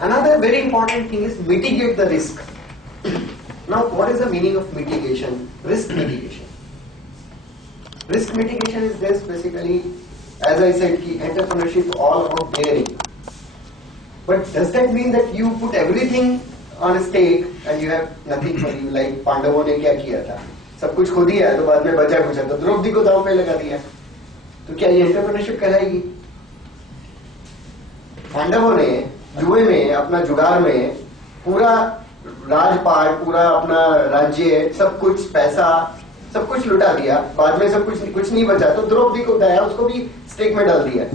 Another very important thing is mitigate the risk. Now, what is the meaning of mitigation? Risk mitigation. Risk mitigation is this basically, as I said, ki entrepreneurship is all about daring. But does that mean that you put everything on a stake and you have nothing for you? Like पांडवों ने क्या किया था? सब कुछ खो दिया तो बाद में बचा कुछ है तो द्रौपदी को दांव पे लगा दिया. तो क्या ये एंटरप्रेन्योरशिप कहलाएगी? पांडवों ने जुए में, अपना जुगार में पूरा राजपाट, पूरा अपना राज्य, सब कुछ पैसा, सब कुछ लुटा दिया. बाद में सब कुछ नहीं बचा तो द्रौपदी को दया, उसको भी स्टेक में डाल दिया.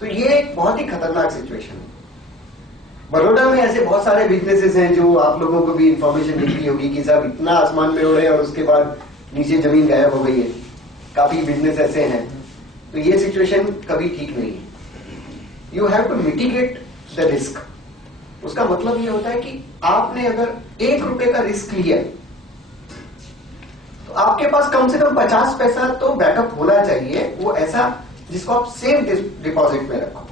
तो ये एक बहुत ही खतरनाक सिचुएशन है. बड़ौदा में ऐसे बहुत सारे बिजनेसेस हैं जो आप लोगों को भी इंफॉर्मेशन मिलती होगी कि साहब इतना आसमान में उड़े और उसके बाद नीचे जमीन गायब हो गई है. काफी बिजनेस ऐसे हैं. तो ये सिचुएशन कभी ठीक नहीं है. You have to mitigate the risk. उसका मतलब ये होता है कि आपने अगर ₹1 का रिस्क लिया तो आपके पास कम से कम 50 पैसा तो बैकअप होना चाहिए. वो ऐसा जिसको आप सेफ डिपॉजिट में रखो.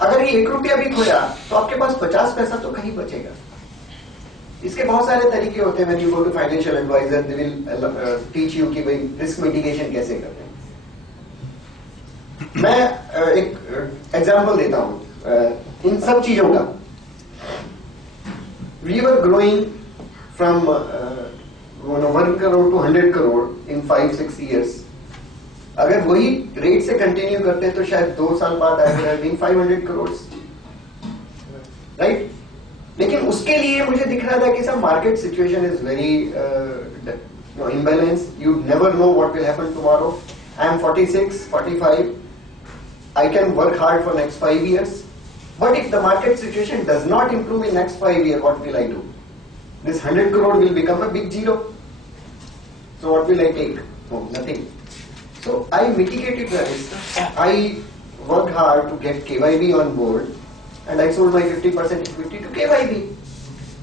अगर ये ₹1 भी खोया तो आपके पास 50 पैसा तो कहीं बचेगा. इसके बहुत सारे तरीके होते हैं. When you go to financial advisor, they will teach you कि भाई रिस्क मिटिगेशन कैसे करते हैं. मैं एक एग्जांपल देता हूं इन सब चीजों का. We were growing from 1 crore to 100 crore in 5-6 years. अगर वही रेट से कंटिन्यू करते तो शायद 2 साल बाद I would have been 500 crore. Right? लेकिन उसके लिए मुझे दिख रहा था कि सब market situation is very imbalance. You never know what will happen tomorrow. I am 46, 45. I can work hard for next 5 years. But if the market situation does not improve in next 5 years, what will I do? This 100 crore will become a big zero. So what will I take? No, nothing. So I mitigated the risk. I worked hard to get KYB on board, and I sold my 50% equity to KYB.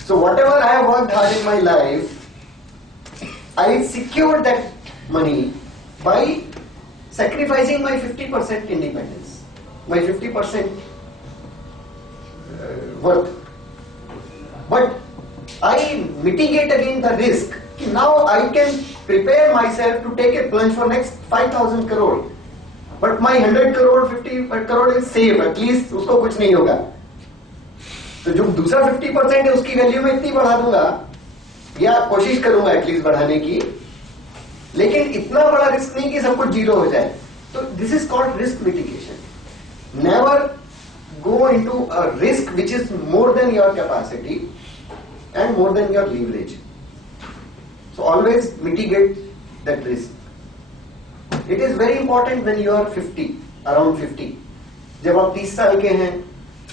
So whatever I have worked hard in my life, I secured that money by sacrificing my 50% independence, my 50% worth. But I mitigate again the risk. Now I can prepare myself to take a plunge for next 5,000 crore. But my 100 crore, 50 crore is safe. At least उसको कुछ नहीं होगा. तो जो दूसरा 50% है उसकी वैल्यू में इतनी बढ़ा दूंगा या कोशिश करूंगा एटलीस्ट बढ़ाने की, लेकिन इतना बड़ा रिस्क नहीं कि सब कुछ जीरो हो जाए. तो this is called risk mitigation. Never go into a risk which is more than your capacity and more than your leverage. So always mitigate that risk. It is very important when you are 50, around 50. जब आप 30 साल के हैं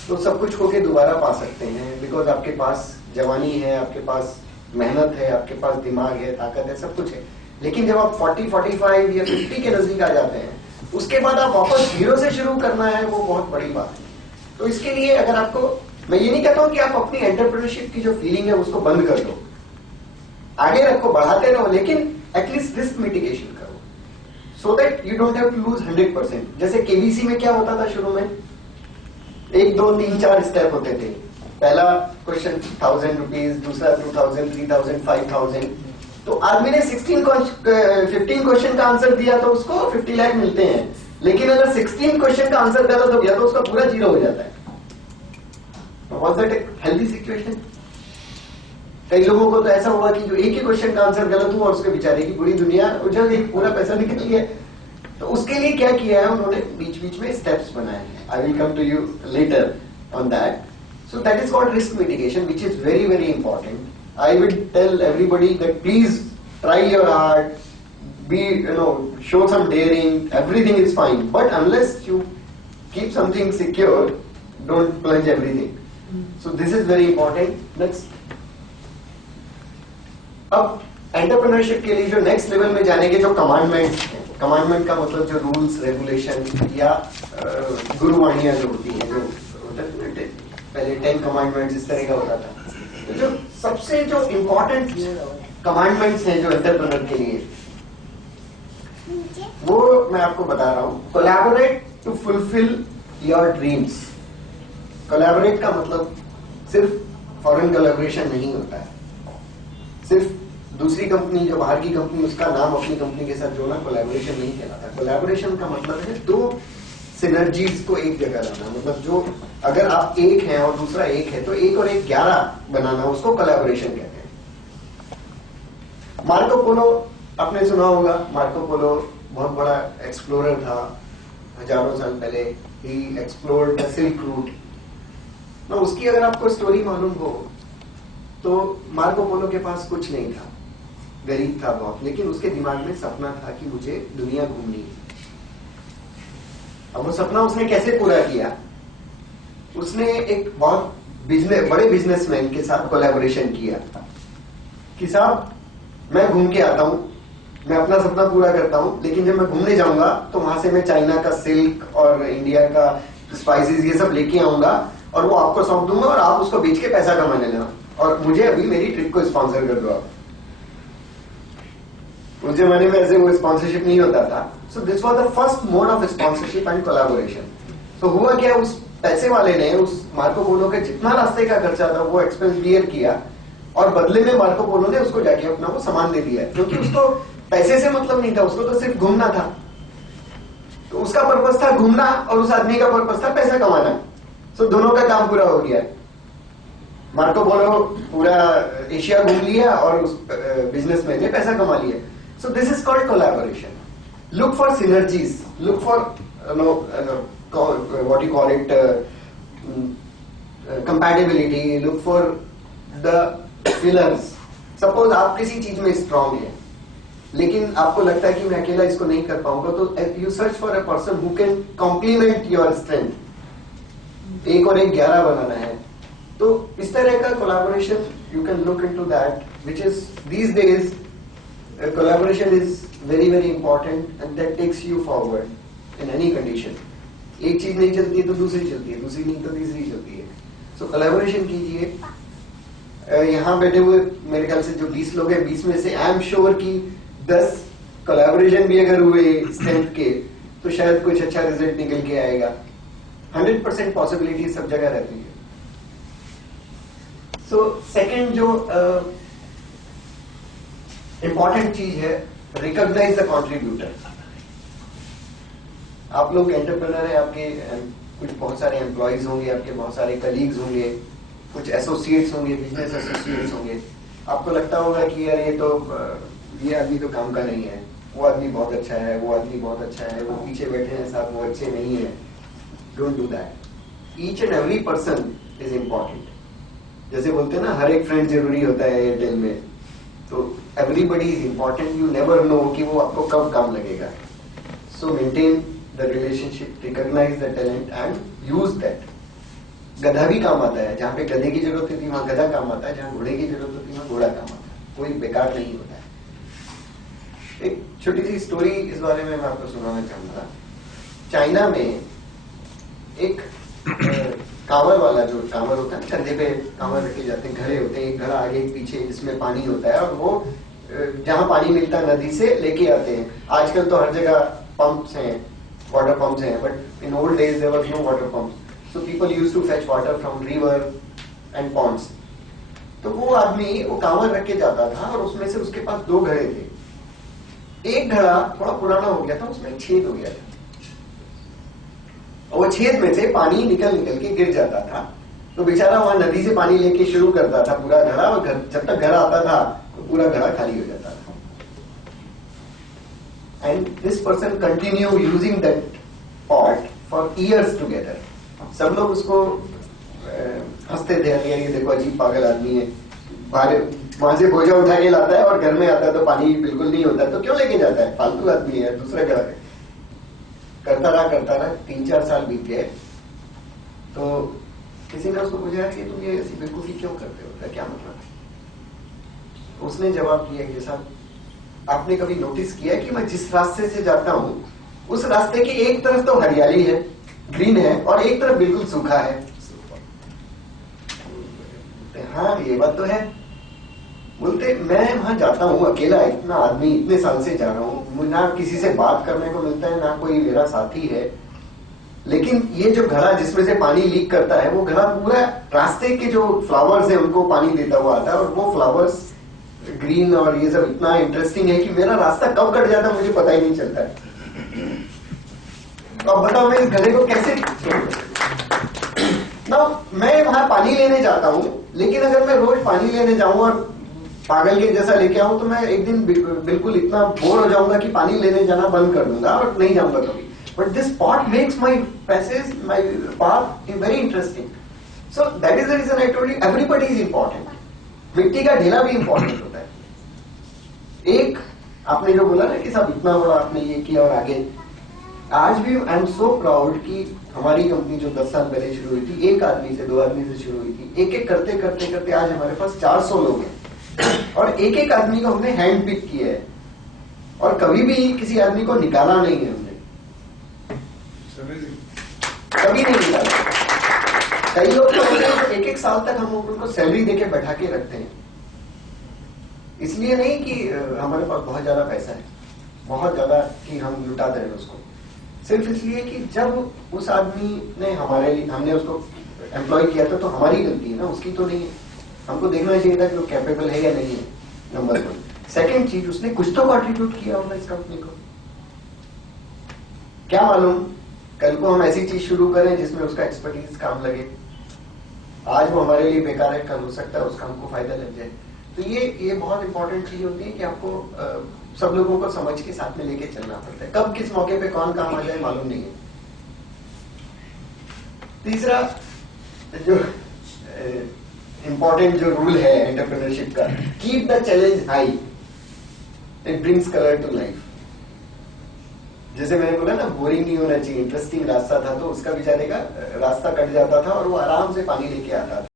तो सब कुछ होके दोबारा पा सकते हैं, बिकॉज आपके पास जवानी है, आपके पास मेहनत है, आपके पास दिमाग है, ताकत है, सब कुछ है. लेकिन जब आप 40, 45 या 50 के नजदीक आ जाते हैं, उसके बाद आप वापस जीरो से शुरू करना है, वो बहुत बड़ी बात है. तो इसके लिए अगर आपको, मैं ये नहीं कहता हूं कि आप अपनी एंटरप्रेन्योरशिप की जो फीलिंग है उसको बंद कर दो, आगे रखो, बढ़ाते रहो, लेकिन एटलीस्ट रिस्क मिटिगेशन करो, so that you don't have to lose 100%. जैसे केबीसी में क्या होता था शुरू में, 1, 2, 3, 4 स्टेप होते थे. पहला क्वेश्चन 1000 रुपीज, दूसरा 2000, 3000, 5000. तो आदमी ने 15 क्वेश्चन का आंसर दिया तो उसको 50 लाख मिलते हैं. लेकिन अगर 16 क्वेश्चन का आंसर गलत हो गया तो उसका पूरा जीरो हो जाता है. Was that a healthy situation? कई लोगों को तो ऐसा हुआ कि जो एक ही क्वेश्चन का आंसर गलत हुआ और उसके बेचारे की पूरी दुनिया उजल, एक पूरा पैसा निकल गया. तो उसके लिए क्या किया है उन्होंने, बीच बीच में स्टेप्स बनाए हैं. I will come to you later on that. So that is called risk mitigation, which is very very important. I will tell everybody that please try your hard, be, show some daring, everything is fine, but unless you keep something secure, don't plunge everything. So this is very important. Next, अब एंटरप्रेन्योरशिप के लिए जो next level में जाने के जो कमांडमेंट्स हैं, कमांडमेंट का मतलब जो रूल्स रेगुलेशन या गुरुवाणियां जो होती हैं, जो पहले 10 कमांडमेंट्स इस तरह का होता था. तो जो सबसे जो इम्पोर्टेंट कमांडमेंट्स हैं जो एंटरप्रेन्योर के लिए, वो मैं आपको बता रहा हूं. Collaborate to fulfil your dreams. Collaborate का मतलब सिर्फ फॉरेन कोलैबोरेशन नहीं होता है, सिर्फ दूसरी कंपनी जो बाहर की कंपनी उसका नाम अपनी कंपनी के साथ जोड़ना कोलैबोरेशन नहीं कहलाता. कोलैबोरेशन का मतलब है दो सिनर्जीज को एक जगह लाना. मतलब जो अगर आप एक हैं और दूसरा एक है तो 1 और 1 11 बनाना, उसको कोलैबोरेशन कहते हैं. मार्को पोलो आपने सुना होगा. मार्को पोलो बहुत बड़ा एक्सप्लोरर था, हजारों साल पहले. ही एक्सप्लोर्ड द सिल्क रूट. ना उसकी अगर आपको स्टोरी मालूम हो तो मार्को पोलो के पास कुछ नहीं था, गरीब था बहुत, लेकिन उसके दिमाग में सपना था कि मुझे दुनिया घूमनी है. अब वो सपना उसने कैसे पूरा किया, उसने एक बहुत बड़े बिजनेसमैन के साथ कोलैबोरेशन किया कि साहब मैं घूम के आता हूं, मैं अपना सपना पूरा करता हूं, लेकिन जब मैं घूमने जाऊंगा तो वहां से मैं चाइना का सिल्क और इंडिया का स्पाइसेस ये सब लेके आऊंगा और वो आपको सौंप दूंगा और आप उसको बेच के पैसा कमाने लेना और मुझे अभी मेरी ट्रिप को स्पॉन्सर कर दो आप. उस जमाने में ऐसे वो स्पॉन्सरशिप नहीं होता था. So this was the first mode of sponsorship and collaboration. तो हुआ क्या, उस पैसे वाले ने उस मार्को पोलो के जितना रास्ते का खर्चा था वो एक्सपेंस बियर किया और बदले में मार्को पोलो ने उसको जाके अपना वो सामान दे दिया, क्योंकि उसको पैसे से मतलब नहीं था, उसको तो सिर्फ घूमना था. तो उसका पर्पस था घूमना और उस आदमी का पर्पस था पैसा कमाना. सो दोनों का काम पूरा हो गया. मार्को पोलो पूरा एशिया घूम लिया और उस बिजनेसमैन ने पैसा कमा लिया. सो this is called collaboration. Look for synergies, look for what you call it compatibility, look for the fillers. Suppose आप किसी चीज में स्ट्रांग है लेकिन आपको लगता है कि मैं अकेला इसको नहीं कर पाऊंगा, तो you search for a person who can complement your strength. 1 और 1 11 बनाना है. तो इस तरह का collaboration you can look into that, which is these days collaboration is very very important and that takes you forward in any condition. एक चीज नहीं चलती है तो दूसरी चलती है, दूसरी नहीं तो तीसरी चलती है. सो कोलैबोरेशन कीजिए. यहाँ बैठे हुए मेरे ख्याल से जो 20 लोग हैं, 20 में से आई एम श्योर कि 10 कोलैबोरेशन भी अगर हुए स्ट्रेंथ के तो शायद कुछ अच्छा रिजल्ट निकल के आएगा। 100% पॉसिबिलिटी सब जगह रहती है। सो सेकंड जो इंपॉर्टेंट चीज है, रिकॉग्नाइज द कंट्रीब्यूटर। आप लोग एंटरप्रेन्योर है, आपके कुछ बहुत सारे एम्प्लॉयज होंगे, आपके बहुत सारे कलीग्स होंगे, कुछ एसोसिएट्स होंगे, बिजनेस एसोसिएट्स होंगे। आपको लगता होगा कि यार ये आदमी तो काम का नहीं है, वो आदमी बहुत अच्छा है, वो आदमी बहुत अच्छा है, वो पीछे बैठे हैं साहब वो अच्छे नहीं है। Don't do that. Each and every person is important. जैसे बोलते हैं ना, हर एक फ्रेंड जरूरी होता है एयरटेल में, तो everybody is important. You never know कि वो आपको कब काम लगेगा। So maintain the relationship, recognise the talent and use that. गधा भी काम आता है, जहां पे गधे की जरूरत होती है वहां गधा काम आता है, जहां घोड़े की जरूरत होती है वहां घोड़ा काम आता है। कोई बेकार नहीं होता है। एक छोटी सी स्टोरी इस बारे में मैं आपको सुनाना चाहूंगा। चाइना में एक कांवर वाला, जो कांवर होता है कंधे पे कांवर रखे जाते हैं, घड़े होते हैं, एक घड़ा आगे एक पीछे, जिसमें पानी होता है, और वो जहां पानी मिलता है नदी से लेके आते हैं। आजकल तो हर जगह पंप्स हैं, वाटर पंप्स हैं, but in old days there was no water pumps, so people used to fetch water from river and ponds. तो वो आदमी वो कांवर रख के जाता था, और उसमें से उसके पास 2 घड़े थे। एक घड़ा थोड़ा पुराना हो गया था, उसमें छेद हो गया था, और वो छेद में से पानी निकल निकल के गिर जाता था। तो बेचारा वहां नदी से पानी लेके शुरू करता था पूरा घड़ा, और जब तक घड़ा आता था तो पूरा घड़ा खाली हो जाता था। And this person continue using that pot for years together. सब लोग उसको हंसते थे, ये देखो अजीब पागल आदमी है, वहां से बोझा उठा के लाता है और घर में आता है तो पानी बिल्कुल नहीं होता, तो क्यों लेके जाता है, फालतू आदमी है, दूसरा घड़ा है। करता रहा 3-4 साल बीत गए। तो किसी ने उसको पूछा कि तुम ये ऐसी बेवकूफी क्यों करते हो, क्या मतलब है? उसने जवाब दिया कि साहब, आपने कभी नोटिस किया कि मैं जिस रास्ते से जाता हूं उस रास्ते की एक तरफ तो हरियाली है, ग्रीन है, और एक तरफ बिल्कुल सूखा है। हाँ ये बात तो है। बोलते मैं वहां जाता हूँ अकेला, इतना आदमी इतने साल से जा रहा हूँ, ना किसी से बात करने को मिलता है, ना कोई मेरा साथी है, लेकिन ये जो घड़ा जिसमें से पानी लीक करता है, वो घड़ा पूरा रास्ते के जो फ्लावर्स है उनको पानी देता हुआ आता है, और वो फ्लावर्स ग्रीन और ये सब इतना इंटरेस्टिंग है कि मेरा रास्ता कब कट जाता है मुझे पता ही नहीं चलता है। तो अब बताओ मैं इस घड़े को कैसे ना, मैं वहां पानी लेने जाता हूं, लेकिन अगर मैं रोज पानी लेने जाऊं और पागल के जैसा लेके आऊं तो मैं एक दिन बिल्कुल इतना बोर हो जाऊंगा कि पानी लेने जाना बंद कर दूंगा और नहीं जाऊंगा कभी। But this pot makes my passage, my path very interesting. So that is the reason I told you everybody is important. मिट्टी का ढेला भी इंपॉर्टेंट होता है। एक आपने जो बोला ना कि साहब इतना बड़ा आपने ये किया, और आगे आज भी आई एम सो प्राउड कि हमारी कंपनी जो 10 साल पहले शुरू हुई थी, 1 आदमी से 2 आदमी से शुरू हुई थी, एक एक करते करते करते आज हमारे पास 400 लोग हैं, और एक एक आदमी को हमने हैंड पिक किया है, और कभी भी किसी आदमी को निकाला नहीं है हमने, कभी नहीं निकाला। कई लोग तो होते हैं 1-1 साल तक हम उनको सैलरी देके बैठा के रखते हैं, इसलिए नहीं कि हमारे पास बहुत ज्यादा पैसा है, बहुत ज्यादा कि हम लुटा दें उसको, सिर्फ इसलिए कि जब उस आदमी ने हमारे लिए, हमने उसको एम्प्लॉय किया था तो हमारी गलती है ना, उसकी तो नहीं है। हमको देखना चाहिए था कि वो कैपेबल है या नहीं है, नंबर 1। सेकंड चीज, उसने कुछ तो कॉन्ट्रीब्यूट किया होगा इस कंपनी को। क्या मालूम कल को हम ऐसी चीज शुरू करें जिसमें उसका एक्सपर्टीज काम लगे। आज वो हमारे लिए बेकार है, कल हो सकता है उसका हमको फायदा लग जाए। तो ये बहुत इंपॉर्टेंट चीज होती है कि आपको सब लोगों को समझ के साथ में लेके चलना पड़ता है। कब किस मौके पे कौन काम आ जाए मालूम नहीं है। तीसरा जो इंपॉर्टेंट जो रूल है एंटरप्रेन्योरशिप का, keep the challenge high, it brings colour to life. जैसे मैंने बोला ना, बोरिंग नहीं होना चाहिए, इंटरेस्टिंग रास्ता था तो उसका बेचारे का रास्ता कट जाता था और वो आराम से पानी लेके आता था।